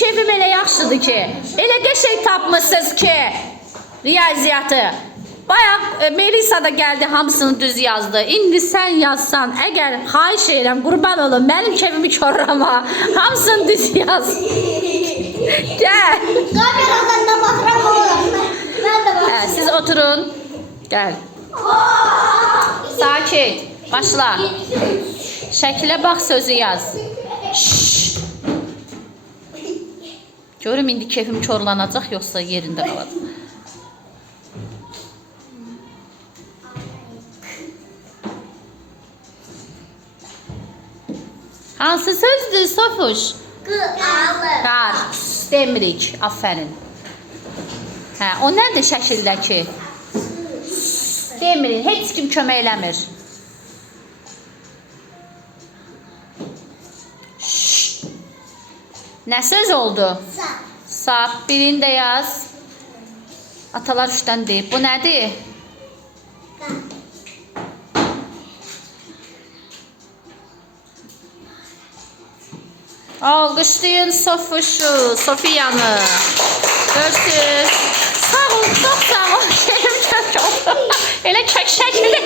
keyfim elə yaxşıdır ki, elə qəşəng tapmışsınız ki, riyaziyyatı. Bayaq Melisa da gəldi, hamısını düz yazdı. İndi sən yazsan, əgər xahiş edirəm, qurban olun, mənim keyfimi korlama, hamısını düz yaz. Gəl. Kameradan da bakıram olur. Ben de bak. Siz oturun. Gəl. Sakit. Başla. Şəkilə bax, sözü yaz. Şşş. Görüm indi keyfim korlanacaq, yoxsa yerində qalacaq. Hansı sözdür Sofuş? Qıalı. Qar, demirik, aferin. Hə, o nədir şəkildəki? Demirik, heç kim kömək eləmir. Şşş. Nə söz oldu? Sap. Sap, birini də yaz. Atalar üçdən deyib, bu nədir? Alqışlayın Sofuşu, Sofiyanı. Görsünüz. Sağ ol, çox sağ ol. Şeyim çox oldu. Elə kək şəkili.